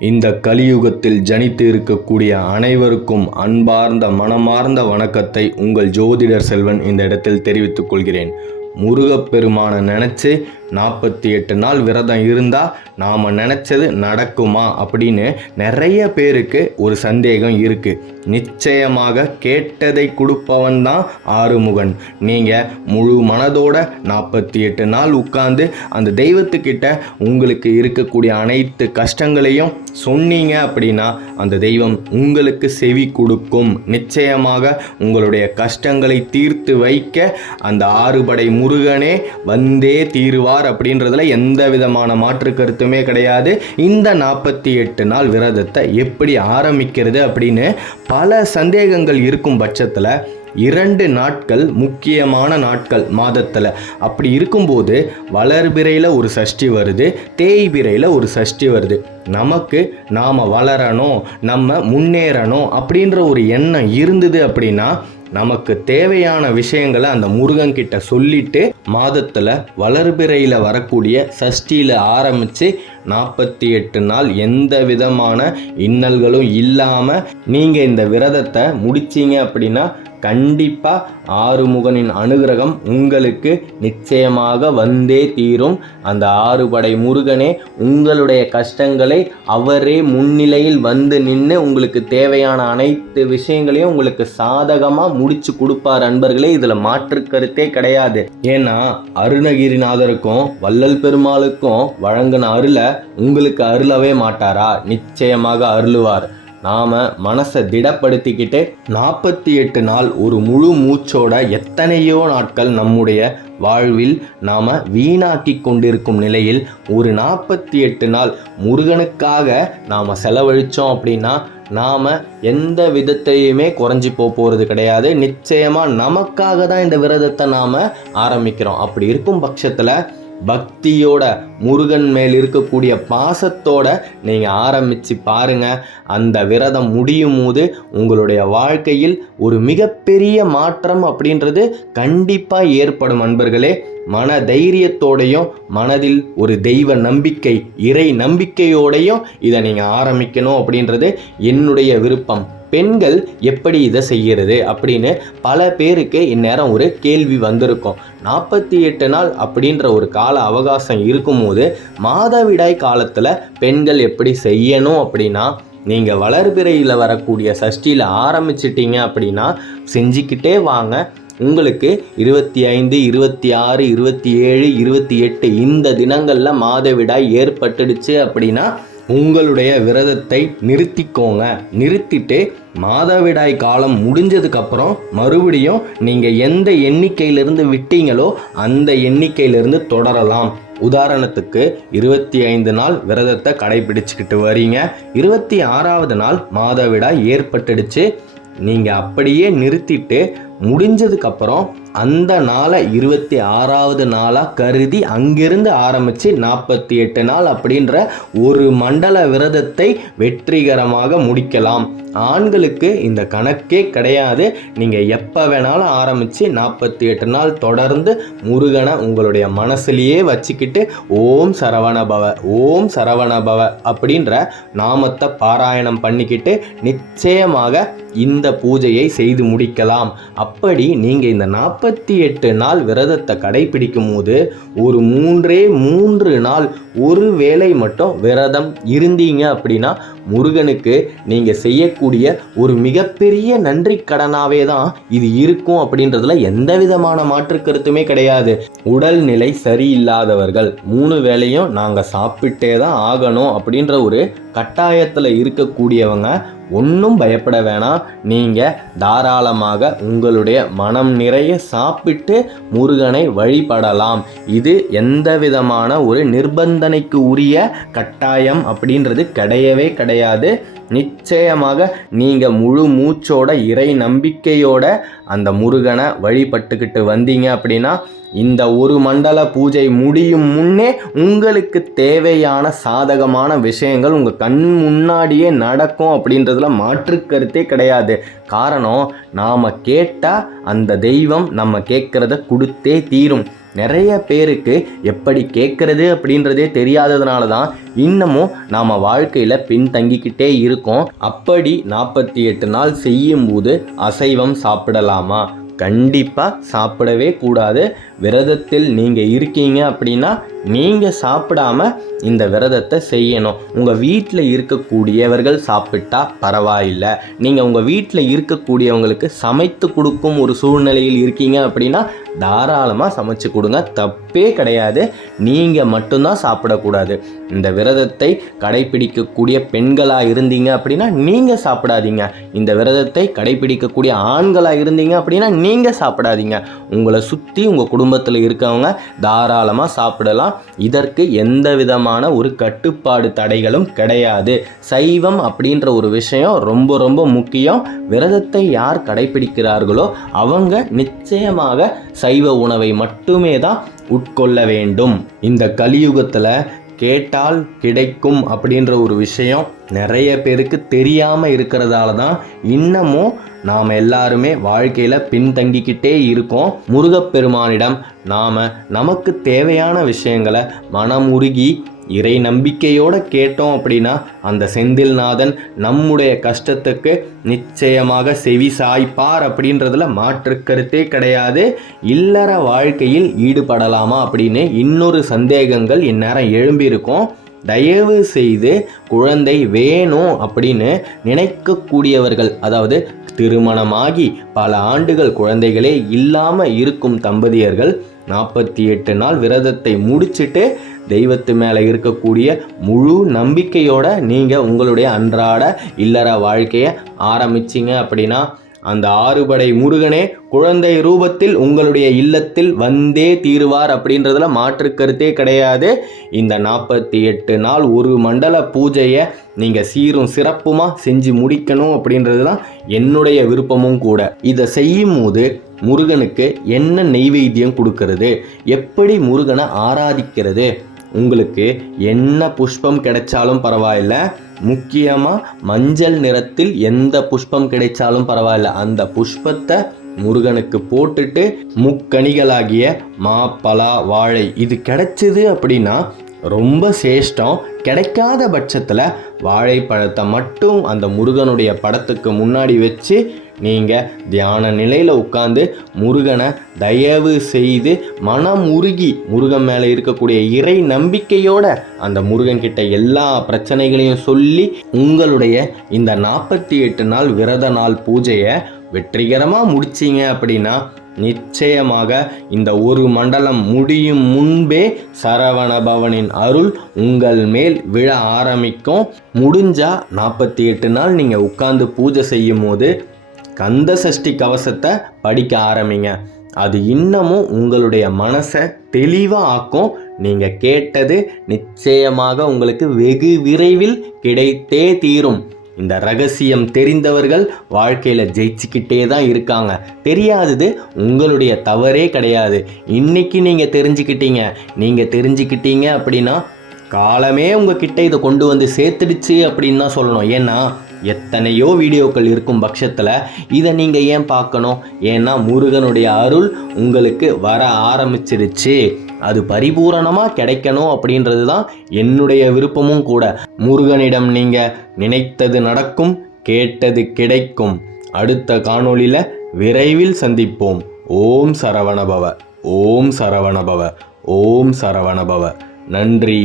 இந்த கலியுகத்தில் ஜனித்து இருக்கக்கூடிய அனைவருக்கும் அன்பார்ந்த மனமார்ந்த வணக்கத்தை உங்கள் ஜோதிடர் செல்வன் இந்த இடத்தில் தெரிவித்துக் கொள்கிறேன். முருகப்பெருமானை நினச்சி 48 நாள் விரதம் இருந்தால் நாம் நினச்சது நடக்குமா அப்படின்னு நிறைய பேருக்கு ஒரு சந்தேகம் இருக்குது. நிச்சயமாக கேட்டதை கொடுப்பவன் தான் ஆறுமுகன். நீங்கள் முழு மனதோட 48 நாள் உட்கார்ந்து அந்த தெய்வத்துக்கிட்ட உங்களுக்கு இருக்கக்கூடிய அனைத்து கஷ்டங்களையும் சொன்னீங்க அப்படின்னா அந்த தெய்வம் உங்களுக்கு செவி கொடுக்கும். நிச்சயமாக உங்களுடைய கஷ்டங்களை தீர்த்து வைக்க அந்த ஆறுபடை முருகனே வந்தே தீருவார் அப்படின்றதுல எந்த விதமான மாற்று கருத்துமே கிடையாது. இந்த 48 நாள் விரதத்தை எப்படி ஆரம்பிக்கிறது அப்படின்னு பல சந்தேகங்கள் இருக்கும் பட்சத்தில் 2 நாட்கள் முக்கியமான நாட்கள் மாதத்தில். அப்படி இருக்கும்போது வளர்பிறையில் ஒரு சஷ்டி வருது, தேய்பிறையில் ஒரு சஷ்டி வருது. நாம் வளரணும், நம்ம முன்னேறணும் அப்படின்ற ஒரு எண்ணம் இருந்தது அப்படின்னா நமக்கு தேவையான விஷயங்களை அந்த முருகன்கிட்ட சொல்லிட்டு மாதத்தில் வளர்பிறையில் வரக்கூடிய சஷ்டியில் ஆரம்பித்து 48 நாள் எந்த விதமான இன்னல்களும் இல்லாமல் நீங்கள் இந்த விரதத்தை முடிச்சிங்க அப்படின்னா கண்டிப்பாக ஆறுமுகனின் அனுகிரகம் உங்களுக்கு நிச்சயமாக வந்தே தீரும். அந்த ஆறுபடை முருகனே உங்களுடைய கஷ்டங்களை அவரே முன்னிலையில் வந்து நின்று உங்களுக்கு தேவையான அனைத்து விஷயங்களையும் உங்களுக்கு சாதகமாக முடிச்சு கொடுப்பார். அன்பர்களே, இதில் மாற்று கருத்தே கிடையாது. ஏன்னா அருணகிரிநாதருக்கும் வள்ளல் பெருமாளுக்கும் வழங்கின அருளை உங்களுக்கு அருளவே மாட்டாரா? நிச்சயமாக அருளுவார். நாம் மனசை திடப்படுத்திக்கிட்டு 48 நாள் ஒரு முழு மூச்சோட எத்தனையோ நாட்கள் நம்முடைய வாழ்வில் நாம் வீணாக்கி கொண்டிருக்கும் நிலையில் ஒரு 48 நாள் முருகனுக்காக நாம் செலவழித்தோம் அப்படின்னா நாம் எந்த விதத்தையுமே குறைஞ்சி போகிறது கிடையாது. நிச்சயமாக நமக்காக தான் இந்த விரதத்தை நாம் ஆரம்பிக்கிறோம். அப்படி இருக்கும் பட்சத்தில் பக்தியோட முருகன் மேல் இருக்கக்கூடிய பாசத்தோட நீங்கள் ஆரம்பித்து பாருங்கள். அந்த விரதம் முடியும் போது உங்களுடைய வாழ்க்கையில் ஒரு மிகப்பெரிய மாற்றம் அப்படின்றது கண்டிப்பாக ஏற்படும். அன்பர்களே, மன தைரியத்தோடையும் மனதில் ஒரு தெய்வ நம்பிக்கை, இறை நம்பிக்கையோடையும் இதை நீங்கள் ஆரம்பிக்கணும் அப்படின்றது என்னுடைய விருப்பம். பெண்கள் எப்படி இதை செய்கிறது அப்படின்னு பல பேருக்கு இந்நேரம் ஒரு கேள்வி வந்திருக்கும். 48 நாள் அப்படின்ற ஒரு கால அவகாசம் இருக்கும்போது மாதவிடாய் காலத்தில் பெண்கள் எப்படி செய்யணும் அப்படின்னா, நீங்கள் வளர்பிறையில் வரக்கூடிய சஷ்டியில் ஆரம்பிச்சிட்டிங்க அப்படின்னா செஞ்சுக்கிட்டே வாங்க. உங்களுக்கு 25, 26, 27, 28 இந்த தினங்களில் மாதவிடாய் ஏற்பட்டுடுச்சு அப்படின்னா உங்களுடைய விரதத்தை நிறுத்திக்கோங்க. நிறுத்திட்டு மாதவிடாய் காலம் முடிஞ்சதுக்கப்புறம் மறுபடியும் நீங்கள் எந்த எண்ணிக்கையிலிருந்து விட்டீங்களோ அந்த எண்ணிக்கையிலிருந்து தொடரலாம். உதாரணத்துக்கு 25 நாள் விரதத்தை கடைபிடிச்சிக்கிட்டு வரீங்க, 26வது நாள் மாதவிடாய் ஏற்பட்டுடுச்சு. நீங்கள் அப்படியே நிறுத்திட்டு முடிஞ்சதுக்கப்புறம் அந்த நாளை 26வது நாளாக கருதி அங்கிருந்து ஆரம்பித்து 48 நாள் அப்படின்ற ஒரு மண்டல விரதத்தை வெற்றிகரமாக முடிக்கலாம். ஆண்களுக்கு இந்த கணக்கே கிடையாது. நீங்கள் எப்போ வேணாலும் ஆரம்பித்து 48 நாள் தொடர்ந்து முருகனை உங்களுடைய மனசுலேயே வச்சுக்கிட்டு ஓம் சரவணபவ, ஓம் சரவணபவ அப்படின்ற நாமத்தை பாராயணம் பண்ணிக்கிட்டு நிச்சயமாக இந்த பூஜையை செய்து முடிக்கலாம். அப்படி நீங்கள் இந்த 48 நாள் விரதத்தை கடைபிடிக்கும் போது ஒரு 3 நாள் ஒரு வேளை மட்டும் விரதம் இருந்தீங்க அப்படின்னா முருகனுக்கு நீங்கள் செய்யக்கூடிய ஒரு மிகப்பெரிய நன்றி கடனாவே தான் இது இருக்கும் அப்படின்றதுல எந்த விதமான மாற்று கருத்துமே கிடையாது. உடல்நிலை சரியில்லாதவர்கள் 3 வேளையும் நாங்கள் சாப்பிட்டே தான் ஆகணும் அப்படின்ற ஒரு கட்டாயத்தில் இருக்கக்கூடியவங்க ஒன்றும் பயப்பட வேணாம். நீங்கள் தாராளமாக உங்களுடைய மனம் நிறைய சாப்பிட்டு முருகனை வழிபடலாம். இது எந்த விதமான ஒரு நிர்பந்தனைக்கு உரிய கட்டாயம் அப்படின்றது கிடையவே கிடையாது. நிச்சயமாக நீங்கள் முழு மூச்சோட இறை நம்பிக்கையோட அந்த முருகனை வழிபட்டுக்கிட்டு வந்தீங்க அப்படின்னா இந்த ஒரு மண்டல பூஜை முடியும் முன்னே உங்களுக்கு தேவையான சாதகமான விஷயங்கள் உங்கள் கண் முன்னாடியே நடக்கும் அப்படின்றதுல மாற்று கருத்தே கிடையாது. காரணம், நாம் கேட்டால் அந்த தெய்வம் நம்ம கேட்குறத கொடுத்தே தீரும். நிறைய பேருக்கு எப்படி கேட்குறது அப்படின்றதே தெரியாததுனால தான் இன்னமும் நாம் வாழ்க்கையில் பின்தங்கிக்கிட்டே இருக்கோம். அப்படி 48 நாள் செய்யும்போது அசைவம் சாப்பிடலாமா? கண்டிப்பாக சாப்பிடவே கூடாது. விரதத்தில் நீங்கள் இருக்கீங்க அப்படின்னா நீங்கள் சாப்பிடாம இந்த விரதத்தை செய்யணும். உங்கள் வீட்டில் இருக்கக்கூடியவர்கள் சாப்பிட்டா பரவாயில்லை. நீங்கள் உங்கள் வீட்டில் இருக்கக்கூடியவங்களுக்கு சமைத்து கொடுக்கும் ஒரு சூழ்நிலையில் இருக்கீங்க அப்படின்னா தாராளமாக சமைச்சு கொடுங்க, தப்பே கிடையாது. நீங்கள் மட்டும்தான் சாப்பிடக்கூடாது. இந்த விரதத்தை கடைபிடிக்கக்கூடிய பெண்களாக இருந்தீங்க அப்படின்னா நீங்கள் சாப்பிடாதீங்க. இந்த விரதத்தை கடைபிடிக்கக்கூடிய ஆண்களாக இருந்தீங்க அப்படின்னா நீங்கள் சாப்பிடாதீங்க. உங்களை சுற்றி உங்கள் குடும்பத்தில் இருக்கவங்க தாராளமாக சாப்பிடலாம். இதற்கு எந்த விதமான ஒரு கட்டுப்பாடு தடைகளும் கிடையாது. சைவம் அப்படின்ற ஒரு விஷயம் ரொம்ப ரொம்ப முக்கியம். விரதத்தை யார் கடைபிடிக்கிறார்களோ அவங்க நிச்சயமாக சைவ உணவை மட்டுமே தான் உட்கொள்ள வேண்டும். இந்த கலியுகத்தில் கேட்டால் கிடைக்கும் அப்படின்ற ஒரு விஷயம் நிறைய பேருக்கு தெரியாமல் இருக்கிறதால தான் இன்னமும் நாம் எல்லாருமே வாழ்க்கையில் பின்தங்கிக்கிட்டே இருக்கோம். முருகப்பெருமானிடம் நாம் நமக்கு தேவையான விஷயங்களை மனமுருகி இறை நம்பிக்கையோடு கேட்டோம் அப்படின்னா அந்த செந்தில்நாதன் நம்முடைய கஷ்டத்துக்கு நிச்சயமாக செவி சாய்ப்பார் அப்படின்றதுல மாற்று கருத்தே கிடையாது. இல்லற வாழ்க்கையில் ஈடுபடலாமா அப்படின்னு இன்னொரு சந்தேகங்கள் இந்நேரம் எழும்பியிருக்கும். தயவு செய்து குழந்தை வேணும் அப்படின்னு நினைக்கக்கூடியவர்கள், அதாவது திருமணமாகி பல ஆண்டுகள் குழந்தைகளே இல்லாமல் இருக்கும் தம்பதியர்கள் 48 நாள் விரதத்தை முடிச்சுட்டு தெய்வத்து மேலே இருக்கக்கூடிய முழு நம்பிக்கையோட நீங்கள் உங்களுடைய அன்றாட இல்லற வாழ்க்கையை ஆரம்பிச்சிங்க அப்படின்னா அந்த ஆறுபடை முருகனே குழந்தை ரூபத்தில் உங்களுடைய இல்லத்தில் வந்தே தீருவார் அப்படின்றதுல மாற்று கருத்தே கிடையாது. இந்த 48 நாள் ஒரு மண்டல பூஜையை நீங்கள் சீரும் சிறப்புமாக செஞ்சு முடிக்கணும் அப்படின்றது தான் என்னுடைய விருப்பமும் கூட. இதை செய்யும் போது முருகனுக்கு என்ன நெய்வேத்தியம் கொடுக்கறது, எப்படி முருகனை ஆராதிக்கிறது, உங்களுக்கு என்ன புஷ்பம் கிடைச்சாலும் பரவாயில்லை, முக்கியமாக மஞ்சள் நிறத்தில் எந்த புஷ்பம் கிடைச்சாலும் பரவாயில்ல, அந்த புஷ்பத்தை முருகனுக்கு போட்டுட்டு முக்கணிகளாகிய மா, பலா, வாழை இது கிடைச்சிது அப்படின்னா ரொம்ப சேஷ்டம். கிடைக்காத பட்சத்தில் வாழைப்பழத்தை மட்டும் அந்த முருகனுடைய படத்துக்கு முன்னாடி வச்சு நீங்கள் தியான நிலையில் உட்காந்து முருகனை தயவு செய்து மனம் உருகி முருகன் மேலே இருக்கக்கூடிய இறை நம்பிக்கையோட அந்த முருகன்கிட்ட எல்லா பிரச்சனைகளையும் சொல்லி உங்களுடைய இந்த 48 நாள் விரத நாள் பூஜையை வெற்றிகரமாக முடிச்சிங்க அப்படின்னா நிச்சயமாக இந்த ஒரு மண்டலம் முடியும் முன்பே சரவண பவனின் அருள் உங்கள் மேல் விழ ஆரம்பிக்கும். முடிஞ்சால் 48 நாள் நீங்கள் உட்கார்ந்து பூஜை செய்யும் போது கந்த சஷ்டி கவசத்தை படிக்க ஆரம்பிங்க. அது இன்னமும் உங்களுடைய மனசை தெளிவாக ஆக்கும். நீங்கள் கேட்டது நிச்சயமாக உங்களுக்கு வெகு விரைவில் கிடைத்தே தீரும். இந்த ரகசியம் தெரிந்தவர்கள் வாழ்க்கையில் ஜெயிச்சுக்கிட்டே தான் இருக்காங்க. தெரியாதது உங்களுடைய தவறே கிடையாது. இன்னைக்கு நீங்கள் தெரிஞ்சுக்கிட்டீங்க அப்படின்னா காலமே உங்ககிட்ட இதை கொண்டு வந்து சேர்த்துடுச்சு அப்படின்னு தான் சொல்லணும். ஏன்னா எத்தனையோ வீடியோக்கள் இருக்கும் பட்சத்தில் இதை நீங்கள் ஏன் பார்க்கணும்? ஏன்னா முருகனுடைய அருள் உங்களுக்கு வர ஆரம்பிச்சிருச்சு. அது பரிபூரணமாக கிடைக்கணும் அப்படின்றது தான் என்னுடைய விருப்பமும் கூட. முருகனிடம் நீங்கள் நினைத்தது நடக்கும், கேட்டது கிடைக்கும். அடுத்த காணொளியில் விரைவில் சந்திப்போம். ஓம் சரவணபவ, ஓம் சரவணபவ, ஓம் சரவணபவ. நன்றி.